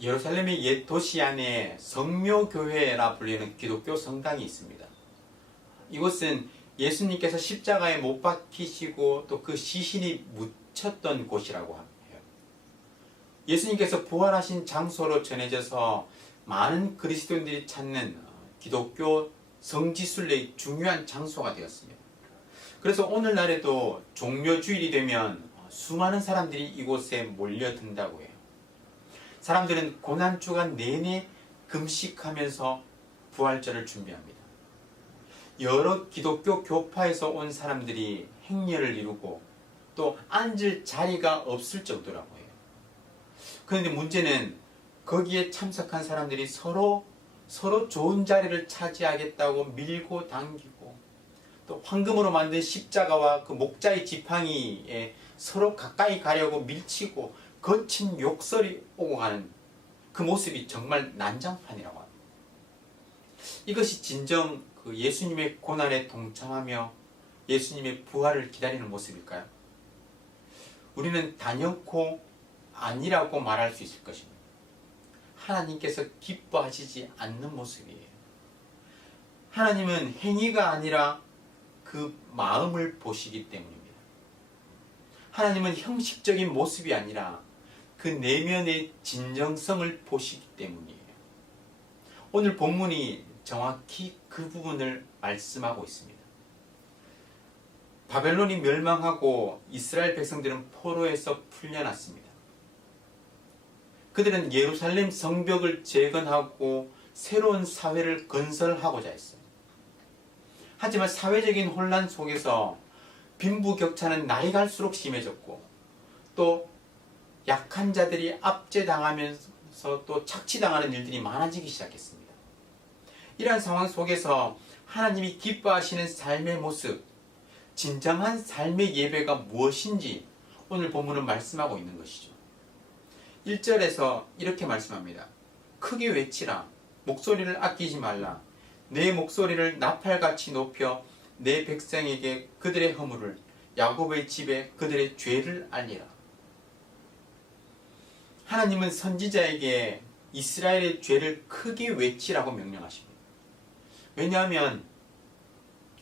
예루살렘의 옛 도시 안에 성묘교회라 불리는 기독교 성당이 있습니다. 이곳은 예수님께서 십자가에 못 박히시고 또 그 시신이 묻혔던 곳이라고 해요. 예수님께서 부활하신 장소로 전해져서 많은 그리스도인들이 찾는 기독교 성지순례의 중요한 장소가 되었습니다. 그래서 오늘날에도 종묘주일이 되면 수많은 사람들이 이곳에 몰려든다고 해요. 사람들은 고난주간 내내 금식하면서 부활절을 준비합니다. 여러 기독교 교파에서 온 사람들이 행렬을 이루고 또 앉을 자리가 없을 정도라고 해요. 그런데 문제는 거기에 참석한 사람들이 서로 좋은 자리를 차지하겠다고 밀고 당기고 또 황금으로 만든 십자가와 그 목자의 지팡이에 서로 가까이 가려고 밀치고 거친 욕설이 오고 가는 그 모습이 정말 난장판이라고 합니다. 이것이 진정 그 예수님의 고난에 동참하며 예수님의 부활을 기다리는 모습일까요? 우리는 단연코 아니라고 말할 수 있을 것입니다. 하나님께서 기뻐하시지 않는 모습이에요. 하나님은 행위가 아니라 그 마음을 보시기 때문입니다. 하나님은 형식적인 모습이 아니라 그 내면의 진정성을 보시기 때문이에요. 오늘 본문이 정확히 그 부분을 말씀하고 있습니다. 바벨론이 멸망하고 이스라엘 백성들은 포로에서 풀려났습니다. 그들은 예루살렘 성벽을 재건하고 새로운 사회를 건설하고자 했어요. 하지만 사회적인 혼란 속에서 빈부격차는 날이 갈수록 심해졌고 또 약한 자들이 압제당하면서 또 착취당하는 일들이 많아지기 시작했습니다. 이러한 상황 속에서 하나님이 기뻐하시는 삶의 모습, 진정한 삶의 예배가 무엇인지 오늘 본문은 말씀하고 있는 것이죠. 1절에서 이렇게 말씀합니다. 크게 외치라. 목소리를 아끼지 말라. 내 목소리를 나팔같이 높여 내 백성에게 그들의 허물을, 야곱의 집에 그들의 죄를 알리라. 하나님은 선지자에게 이스라엘의 죄를 크게 외치라고 명령하십니다. 왜냐하면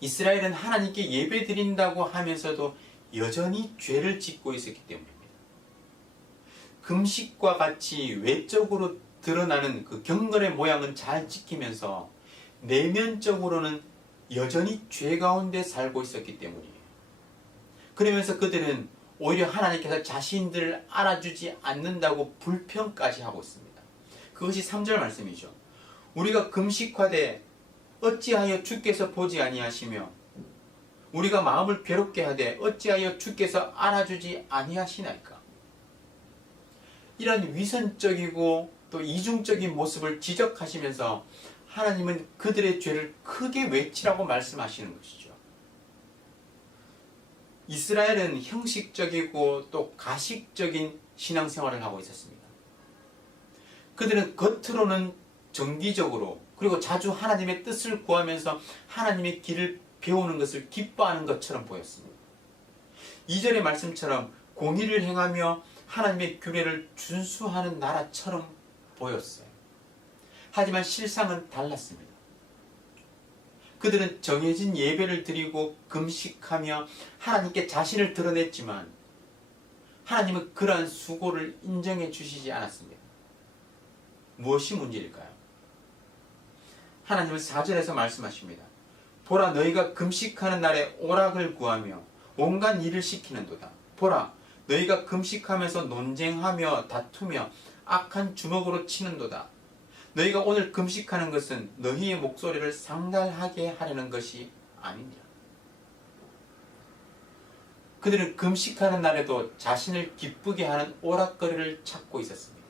이스라엘은 하나님께 예배드린다고 하면서도 여전히 죄를 짓고 있었기 때문입니다. 금식과 같이 외적으로 드러나는 그 경건의 모양은 잘 지키면서 내면적으로는 여전히 죄 가운데 살고 있었기 때문이에요. 그러면서 그들은 오히려 하나님께서 자신들을 알아주지 않는다고 불평까지 하고 있습니다. 그것이 3절 말씀이죠. 우리가 금식하되 어찌하여 주께서 보지 아니하시며 우리가 마음을 괴롭게 하되 어찌하여 주께서 알아주지 아니하시나이까. 이런 위선적이고 또 이중적인 모습을 지적하시면서 하나님은 그들의 죄를 크게 외치라고 말씀하시는 것이죠. 이스라엘은 형식적이고 또 가식적인 신앙생활을 하고 있었습니다. 그들은 겉으로는 정기적으로 그리고 자주 하나님의 뜻을 구하면서 하나님의 길을 배우는 것을 기뻐하는 것처럼 보였습니다. 2절의 말씀처럼 공의를 행하며 하나님의 규례를 준수하는 나라처럼 보였어요. 하지만 실상은 달랐습니다. 그들은 정해진 예배를 드리고 금식하며 하나님께 자신을 드러냈지만 하나님은 그러한 수고를 인정해 주시지 않았습니다. 무엇이 문제일까요? 하나님은 4절에서 말씀하십니다. 보라, 너희가 금식하는 날에 오락을 구하며 온갖 일을 시키는도다. 보라, 너희가 금식하면서 논쟁하며 다투며 악한 주먹으로 치는도다. 너희가 오늘 금식하는 것은 너희의 목소리를 상달하게 하려는 것이 아니니라. 그들은 금식하는 날에도 자신을 기쁘게 하는 오락거리를 찾고 있었습니다.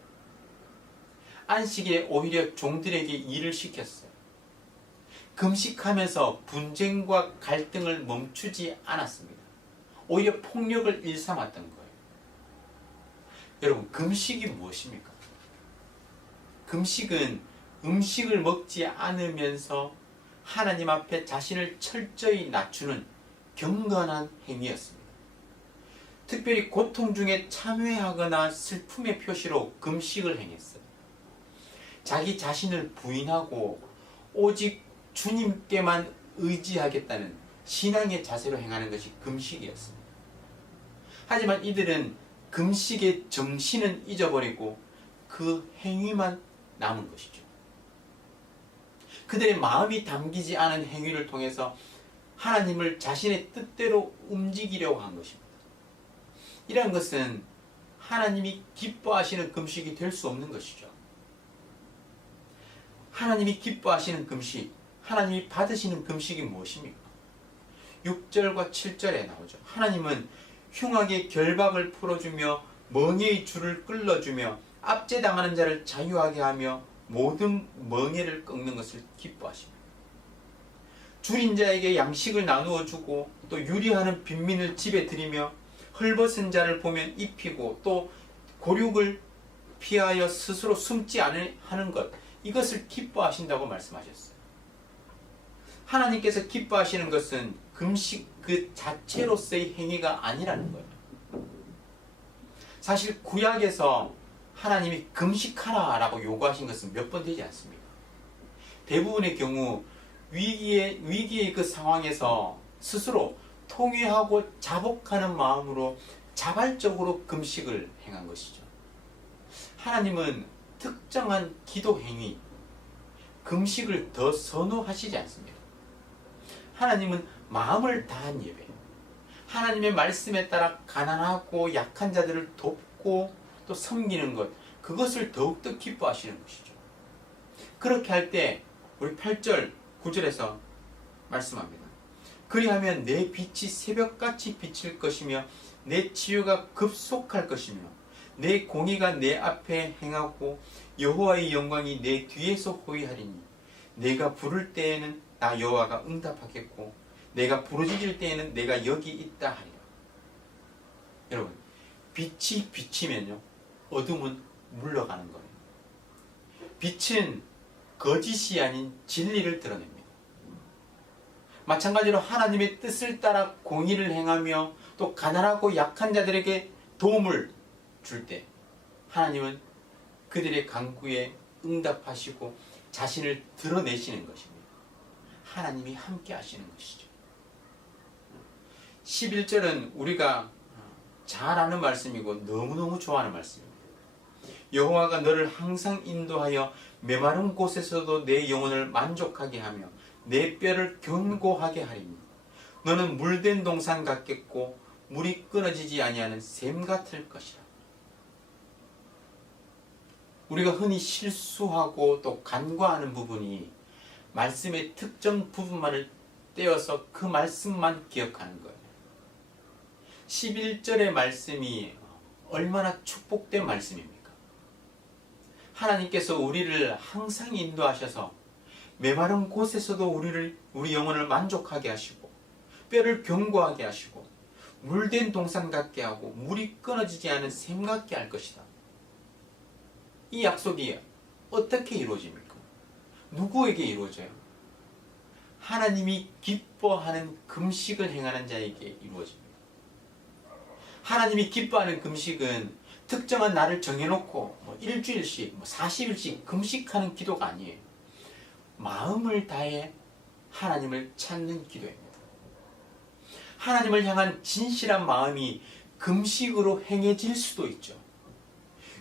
안식일에 오히려 종들에게 일을 시켰어요. 금식하면서 분쟁과 갈등을 멈추지 않았습니다. 오히려 폭력을 일삼았던 거예요. 여러분, 금식이 무엇입니까? 금식은 음식을 먹지 않으면서 하나님 앞에 자신을 철저히 낮추는 경건한 행위였습니다. 특별히 고통 중에 참회하거나 슬픔의 표시로 금식을 행했어요. 자기 자신을 부인하고 오직 주님께만 의지하겠다는 신앙의 자세로 행하는 것이 금식이었습니다. 하지만 이들은 금식의 정신은 잊어버리고 그 행위만 남은 것이죠. 그들의 마음이 담기지 않은 행위를 통해서 하나님을 자신의 뜻대로 움직이려고 한 것입니다. 이러한 것은 하나님이 기뻐하시는 금식이 될 수 없는 것이죠. 하나님이 기뻐하시는 금식, 하나님이 받으시는 금식이 무엇입니까? 6절과 7절에 나오죠. 하나님은 흉악의 결박을 풀어주며 멍에의 줄을 끌어주며 압제당하는 자를 자유하게 하며 모든 멍에를 꺾는 것을 기뻐하십니다. 줄인 자에게 양식을 나누어 주고 또 유리하는 빈민을 집에 들이며 헐벗은 자를 보면 입히고 또 고륙을 피하여 스스로 숨지 않는 것, 이것을 기뻐하신다고 말씀하셨어요. 하나님께서 기뻐하시는 것은 금식 그 자체로서의 행위가 아니라는 거예요. 사실 구약에서 하나님이 금식하라 라고 요구하신 것은 몇 번 되지 않습니다. 대부분의 경우 위기의 그 상황에서 스스로 통회하고 자복하는 마음으로 자발적으로 금식을 행한 것이죠. 하나님은 특정한 기도 행위, 금식을 더 선호하시지 않습니다. 하나님은 마음을 다한 예배, 하나님의 말씀에 따라 가난하고 약한 자들을 돕고 또 섬기는 것, 그것을 더욱더 기뻐하시는 것이죠. 그렇게 할 때 우리 8절, 9절에서 말씀합니다. 그리하면 내 빛이 새벽같이 비칠 것이며 내 치유가 급속할 것이며 내 공의가 내 앞에 행하고 여호와의 영광이 내 뒤에서 호위하리니 내가 부를 때에는 나 여호와가 응답하겠고 내가 부르짖을 때에는 내가 여기 있다 하리라. 여러분, 빛이 비치면요 어둠은 물러가는 거예요. 빛은 거짓이 아닌 진리를 드러냅니다. 마찬가지로 하나님의 뜻을 따라 공의를 행하며 또 가난하고 약한 자들에게 도움을 줄 때 하나님은 그들의 간구에 응답하시고 자신을 드러내시는 것입니다. 하나님이 함께 하시는 것이죠. 11절은 우리가 잘 아는 말씀이고 너무너무 좋아하는 말씀입니다. 여호와가 너를 항상 인도하여 메마른 곳에서도 내 영혼을 만족하게 하며 내 뼈를 견고하게 하리니 너는 물된 동산 같겠고 물이 끊어지지 아니하는 샘 같을 것이라. 우리가 흔히 실수하고 또 간과하는 부분이 말씀의 특정 부분만을 떼어서 그 말씀만 기억하는 거예요. 11절의 말씀이 얼마나 축복된 말씀입니까? 하나님께서 우리를 항상 인도하셔서 메마른 곳에서도 우리 영혼을 만족하게 하시고 뼈를 견고하게 하시고 물된 동산 같게 하고 물이 끊어지지 않은 샘 같게 할 것이다. 이 약속이 어떻게 이루어집니까? 누구에게 이루어져요? 하나님이 기뻐하는 금식을 행하는 자에게 이루어집니다. 하나님이 기뻐하는 금식은 특정한 날을 정해놓고 일주일씩 40일씩 금식하는 기도가 아니에요. 마음을 다해 하나님을 찾는 기도입니다. 하나님을 향한 진실한 마음이 금식으로 행해질 수도 있죠.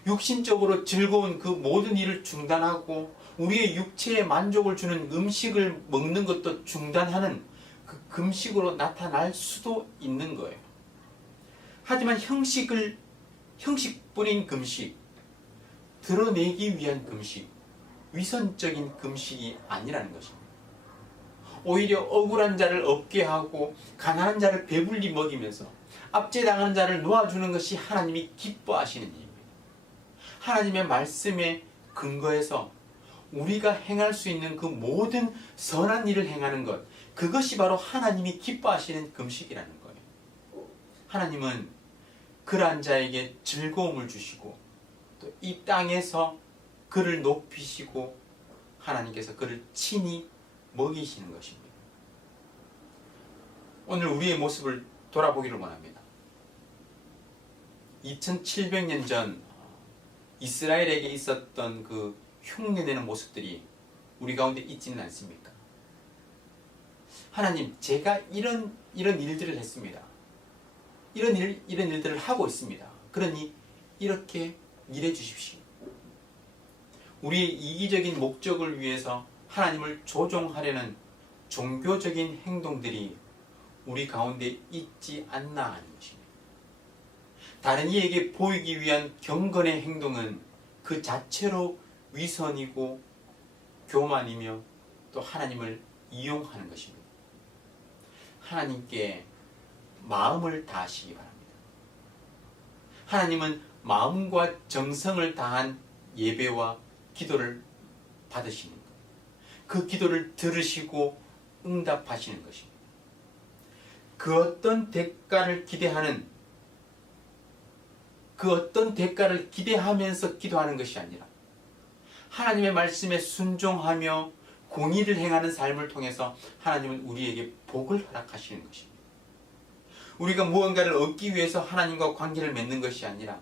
육신적으로 즐거운 그 모든 일을 중단하고 우리의 육체에 만족을 주는 음식을 먹는 것도 중단하는 그 금식으로 나타날 수도 있는 거예요. 하지만 형식뿐인 금식, 드러내기 위한 금식, 위선적인 금식이 아니라는 것입니다. 오히려 억울한 자를 얻게 하고 가난한 자를 배불리 먹이면서 압제당하는 자를 놓아주는 것이 하나님이 기뻐하시는 일입니다. 하나님의 말씀에 근거해서 우리가 행할 수 있는 그 모든 선한 일을 행하는 것, 그것이 바로 하나님이 기뻐하시는 금식이라는 거예요. 하나님은 그러한 자에게 즐거움을 주시고 또 이 땅에서 그를 높이시고 하나님께서 그를 친히 먹이시는 것입니다. 오늘 우리의 모습을 돌아보기를 원합니다. 2700년 전 이스라엘에게 있었던 그 흉내내는 모습들이 우리 가운데 있지는 않습니까? 하나님, 제가 이런 일들을 했습니다. 이런 일들을 하고 있습니다. 그러니 이렇게 일해 주십시오. 우리의 이기적인 목적을 위해서 하나님을 조종하려는 종교적인 행동들이 우리 가운데 있지 않나 하는 것입니다. 다른 이에게 보이기 위한 경건의 행동은 그 자체로 위선이고 교만이며 또 하나님을 이용하는 것입니다. 하나님께 마음을 다하시기 바랍니다. 하나님은 마음과 정성을 다한 예배와 기도를 받으시는 것, 그 기도를 들으시고 응답하시는 것입니다. 그 어떤 대가를 기대하면서 기도하는 것이 아니라 하나님의 말씀에 순종하며 공의를 행하는 삶을 통해서 하나님은 우리에게 복을 허락하시는 것입니다. 우리가 무언가를 얻기 위해서 하나님과 관계를 맺는 것이 아니라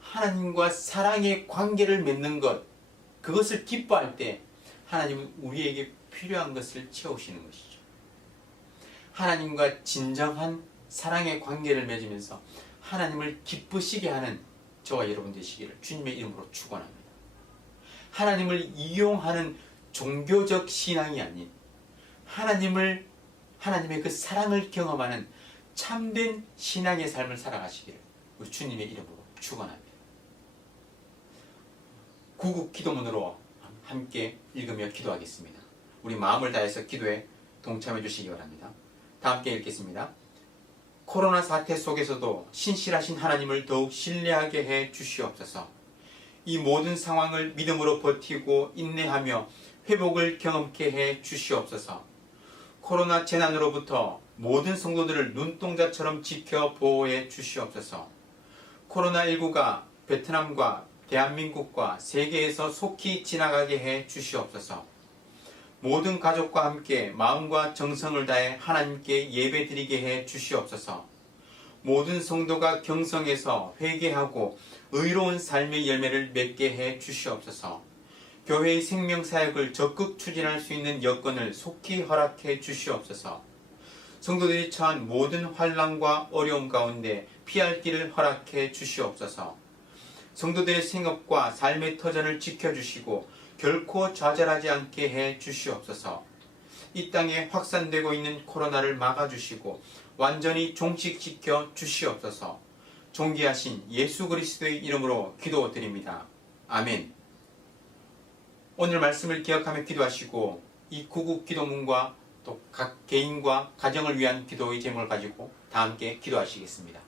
하나님과 사랑의 관계를 맺는 것, 그것을 기뻐할 때 하나님은 우리에게 필요한 것을 채우시는 것이죠. 하나님과 진정한 사랑의 관계를 맺으면서 하나님을 기쁘시게 하는 저와 여러분 되시기를 주님의 이름으로 축원합니다. 하나님을 이용하는 종교적 신앙이 아닌 하나님의 그 사랑을 경험하는 참된 신앙의 삶을 살아가시기를 우리 주님의 이름으로 축원합니다. 구국 기도문으로 함께 읽으며 기도하겠습니다. 우리 마음을 다해서 기도에 동참해 주시기 바랍니다. 다 함께 읽겠습니다. 코로나 사태 속에서도 신실하신 하나님을 더욱 신뢰하게 해 주시옵소서. 이 모든 상황을 믿음으로 버티고 인내하며 회복을 경험케 해 주시옵소서. 코로나 재난으로부터 모든 성도들을 눈동자처럼 지켜 보호해 주시옵소서. 코로나19가 베트남과 대한민국과 세계에서 속히 지나가게 해 주시옵소서. 모든 가족과 함께 마음과 정성을 다해 하나님께 예배드리게 해 주시옵소서. 모든 성도가 경성에서 회개하고 의로운 삶의 열매를 맺게 해 주시옵소서. 교회의 생명사역을 적극 추진할 수 있는 여건을 속히 허락해 주시옵소서. 성도들이 처한 모든 환난과 어려움 가운데 피할 길을 허락해 주시옵소서. 성도들의 생업과 삶의 터전을 지켜주시고 결코 좌절하지 않게 해 주시옵소서. 이 땅에 확산되고 있는 코로나를 막아주시고 완전히 종식시켜 주시옵소서. 존귀하신 예수 그리스도의 이름으로 기도드립니다. 아멘. 오늘 말씀을 기억하며 기도하시고 이 구국 기도문과 또 각 개인과 가정을 위한 기도의 제목을 가지고 다 함께 기도하시겠습니다.